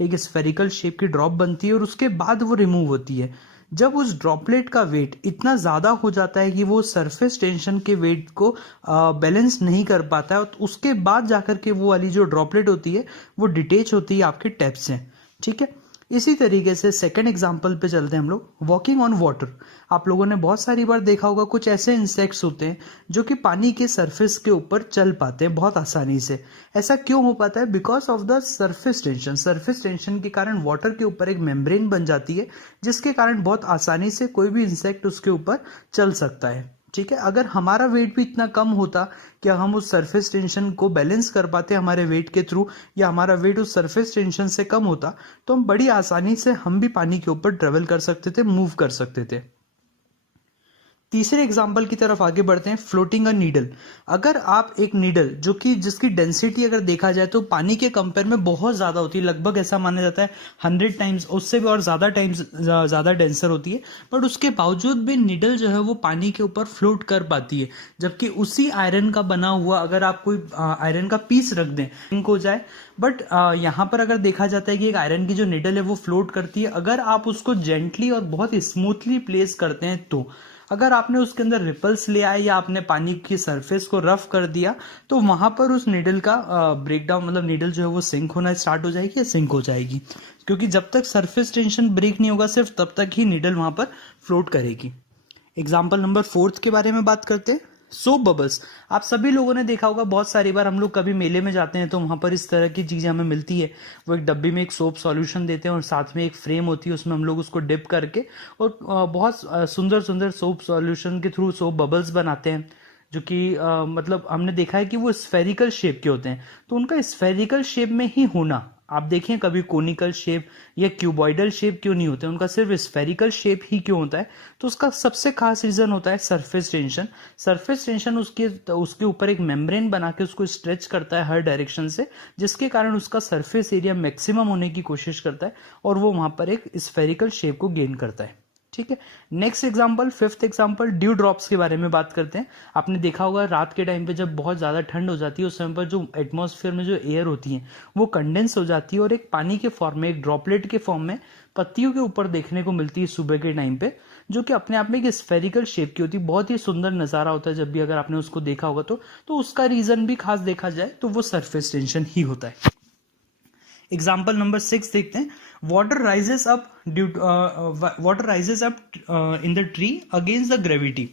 एक spherical shape की drop बनती है और उसके बाद वो रिमूव होती है। जब उस ड्रॉपलेट का वेट इतना ज़्यादा हो जाता है कि वो सरफेस टेंशन के वेट को बैलेंस नहीं कर पाता है, तो उसके बाद जाकर के वो वाली जो ड्रॉपलेट होती है वो डिटेच होती है आपके टैप से। ठीक है, इसी तरीके से सेकंड एग्जांपल पे चलते हैं हम लोग, वॉकिंग ऑन वाटर। आप लोगों ने बहुत सारी बार देखा होगा कुछ ऐसे इंसेक्ट्स होते हैं जो कि पानी के सरफेस के ऊपर चल पाते हैं बहुत आसानी से। ऐसा क्यों हो पाता है? Because of the surface tension. Surface tension के कारण वाटर के ऊपर एक मेम्ब्रेन बन जाती है, जिसके कारण बहुत आसानी से कोई भी इंसेक्ट उसके ऊपर चल सकता है। ठीक है, अगर हमारा वेट भी इतना कम होता कि हम उस सरफेस टेंशन को बैलेंस कर पाते हमारे वेट के थ्रू, या हमारा वेट उस सरफेस टेंशन से कम होता, तो हम बड़ी आसानी से हम भी पानी के ऊपर ट्रेवल कर सकते थे, मूव कर सकते थे। तीसरे एग्जाम्पल की तरफ आगे बढ़ते हैं, फ्लोटिंग अ नीडल। अगर आप एक नीडल जो कि जिसकी डेंसिटी अगर देखा जाए तो पानी के कंपेयर में बहुत ज़्यादा होती है, लगभग ऐसा माना जाता है 100 टाइम्स, उससे भी और ज़्यादा टाइम्स ज़्यादा डेंसर होती है, बट उसके बावजूद भी नीडल जो है वो पानी के ऊपर फ्लोट कर पाती है। जबकि उसी आयरन का बना हुआ अगर आप कोई आयरन का पीस रख दें, सिंक हो जाए। बट यहाँ पर अगर देखा जाता है कि एक आयरन की जो निडल है वो फ्लोट करती है, अगर आप उसको जेंटली और बहुत स्मूथली प्लेस करते हैं तो। अगर आपने उसके अंदर रिपल्स ले आए या आपने पानी की सरफेस को रफ कर दिया, तो वहां पर उस नीडल का ब्रेकडाउन, मतलब नीडल जो है वो सिंक होना स्टार्ट हो जाएगी या सिंक हो जाएगी। क्योंकि जब तक सरफेस टेंशन ब्रेक नहीं होगा, सिर्फ तब तक ही नीडल वहां पर फ्लोट करेगी। एग्जाम्पल नंबर फोर्थ के बारे में बात करते हैं, सोप बबल्स। आप सभी लोगों ने देखा होगा, बहुत सारी बार हम लोग कभी मेले में जाते हैं तो वहां पर इस तरह की चीजें हमें मिलती है। वो एक डब्बी में एक सोप सॉल्यूशन देते हैं और साथ में एक फ्रेम होती है, उसमें हम लोग उसको डिप करके और बहुत सुंदर सुंदर सोप सॉल्यूशन के थ्रू सोप बबल्स बनाते हैं, जो कि मतलब हमने देखा है कि वो स्फेरिकल शेप के होते हैं। तो उनका स्फेरिकल शेप में ही होना, आप देखें कभी कोनिकल शेप या क्यूबॉइडल शेप क्यों नहीं होते, उनका सिर्फ स्फेरिकल शेप ही क्यों होता है? तो उसका सबसे खास रीजन होता है सरफेस टेंशन। सरफेस टेंशन उसके ऊपर एक मेम्ब्रेन बना के उसको स्ट्रेच करता है हर डायरेक्शन से, जिसके कारण उसका सरफेस एरिया मैक्सिमम होने की कोशिश करता है और वो वहां पर एक स्फेरिकल शेप को गेन करता है। ठीक है, next example, fifth example, due drops के बारे में बात करते हैं। आपने देखा होगा रात के टाइम पे जब बहुत ज़्यादा ठंड हो जाती है, उस समय पर जो एटमॉस्फेयर में जो एयर होती है वो कंडेंस हो जाती है और एक पानी के फॉर्म में, एक ड्रॉपलेट के फॉर्म में पत्तियों के ऊपर देखने को मिलती है सुबह के टाइम पे, जो कि अपने आप में एक स्फेरिकल शेप की होती है। बहुत ही सुंदर नज़ारा होता है जब भी अगर आपने उसको देखा होगा तो उसका रीज़न भी खास देखा जाए तो वो सरफेस टेंशन ही होता है। एग्जाम्पल नंबर 6 देखते हैं, water rises up in the tree against the gravity.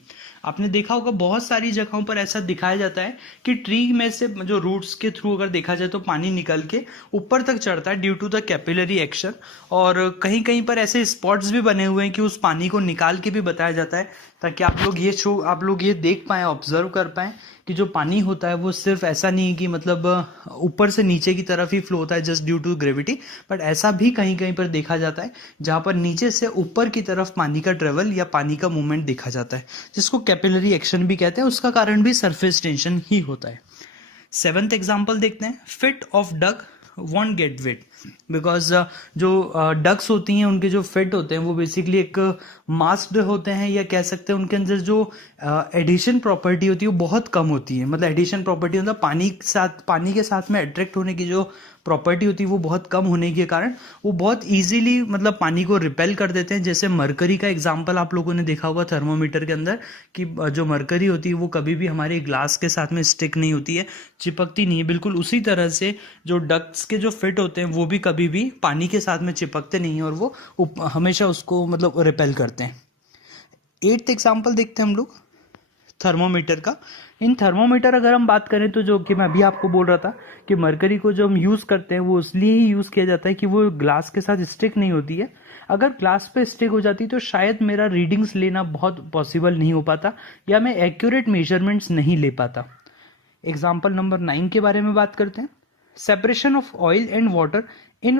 आपने देखा होगा बहुत सारी जगहों पर ऐसा दिखाया जाता है कि ट्री में से जो रूट्स के थ्रू अगर देखा जाए तो पानी निकल के ऊपर तक चढ़ता है due to the capillary action. और कहीं कहीं पर ऐसे स्पॉट्स भी बने हुए हैं कि उस पानी को निकाल के भी बताया जाता है, ताकि आप लोग ये देख पाएं, ऑब्जर्व कर पाएं कि जो पानी होता है वो सिर्फ ऐसा नहीं है कि मतलब ऊपर से नीचे की तरफ ही फ्लो होता है just due to gravity, but ऐसा भी कहीं कहीं पर देखा जाता है जहां पर नीचे से ऊपर की तरफ पानी का ट्रेवल या पानी का मूवमेंट देखा जाता है, जिसको कैपिलरी एक्शन भी कहते हैं। उसका कारण भी सरफेस टेंशन ही होता है। सेवेंथ एग्जाम्पल देखते हैं, feet of duck won't get wet. Because जो डक्स होती हैं उनके जो फिट होते हैं वो बेसिकली एक मास्क्ड होते हैं, या कह सकते हैं उनके अंदर जो एडिशन प्रॉपर्टी होती है वो बहुत कम होती है। मतलब एडिशन प्रॉपर्टी मतलब पानी के साथ में अट्रैक्ट होने की जो प्रॉपर्टी होती है वो बहुत कम होने के कारण वो बहुत इजीली मतलब पानी को रिपेल कर देते हैं। जैसे मरकरी का एग्जांपल आप लोगों ने देखा होगा थर्मोमीटर के अंदर, कि जो मरकरी होती है वो कभी भी हमारे ग्लास के साथ में स्टिक नहीं होती है, चिपकती नहीं है। बिल्कुल उसी तरह से जो डक्ट्स के जो फिट होते हैं वो भी कभी भी पानी के साथ में चिपकते नहीं है और वो हमेशा उसको मतलब रिपेल करते हैं। एट्थ एग्जाम्पल देखते हैं हम लोग, थर्मोमीटर का। इन थर्मोमीटर अगर हम बात करें तो जो कि मैं अभी आपको बोल रहा था कि मरकरी को जो हम यूज़ करते हैं वो इसलिए ही यूज़ किया जाता है कि वो ग्लास के साथ स्टिक नहीं होती है। अगर ग्लास पे स्टिक हो जाती तो शायद मेरा रीडिंग्स लेना बहुत पॉसिबल नहीं हो पाता, या मैं एक्यूरेट मेजरमेंट्स नहीं ले पाता। एग्जाम्पल नंबर 9 के बारे में बात करते हैं, separation of oil and water in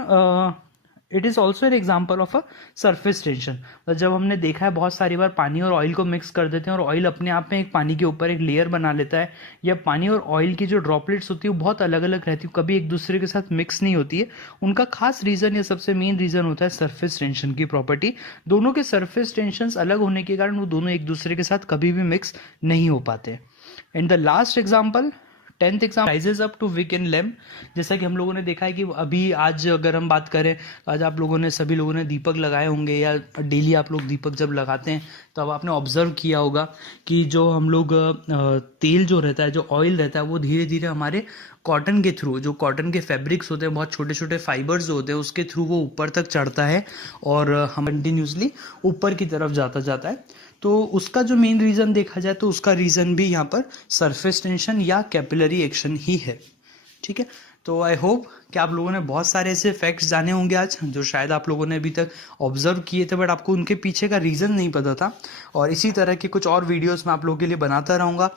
it is also an example of a surface tension. जब हमने देखा है बहुत सारी बार पानी और ऑयल को मिक्स कर देते हैं और ऑयल अपने आप में एक पानी के ऊपर एक लेयर बना लेता है, या पानी और ऑयल की जो ड्रॉपलेट्स होती है वो बहुत अलग अलग रहती है, कभी एक दूसरे के साथ मिक्स नहीं होती है। उनका खास रीजन या सबसे मेन रीजन होता है सरफेस टेंशन की प्रॉपर्टी। दोनों के सरफेस टेंशन अलग होने के कारण वो दोनों एक दूसरे के साथ कभी भी मिक्स नहीं हो पाते। And the last example, 10th exam rises up to weak and lame. जैसा कि हम लोगों ने देखा है कि अभी आज अगर हम बात करें तो आज आप लोगों ने सभी लोगों ने दीपक लगाए होंगे, या डेली आप लोग दीपक जब लगाते हैं तो अब आपने ऑब्जर्व किया होगा कि जो हम लोग तेल जो रहता है, जो ऑयल रहता है, वो धीरे धीरे हमारे कॉटन के थ्रू, जो कॉटन के फैब्रिक्स होते हैं, बहुत छोटे छोटे फाइबर्स होते हैं, उसके थ्रू वो ऊपर तक चढ़ता है और हम कंटिन्यूसली ऊपर की तरफ जाता है। तो उसका जो मेन रीज़न देखा जाए तो उसका रीज़न भी यहाँ पर सरफेस टेंशन या कैपिलरी एक्शन ही है। ठीक है, तो आई होप कि आप लोगों ने बहुत सारे ऐसे फैक्ट्स जाने होंगे आज जो शायद आप लोगों ने अभी तक ऑब्जर्व किए थे, बट आपको उनके पीछे का रीज़न नहीं पता था। और इसी तरह के कुछ और वीडियोस मैं आप लोगों के लिए बनाता रहूँगा।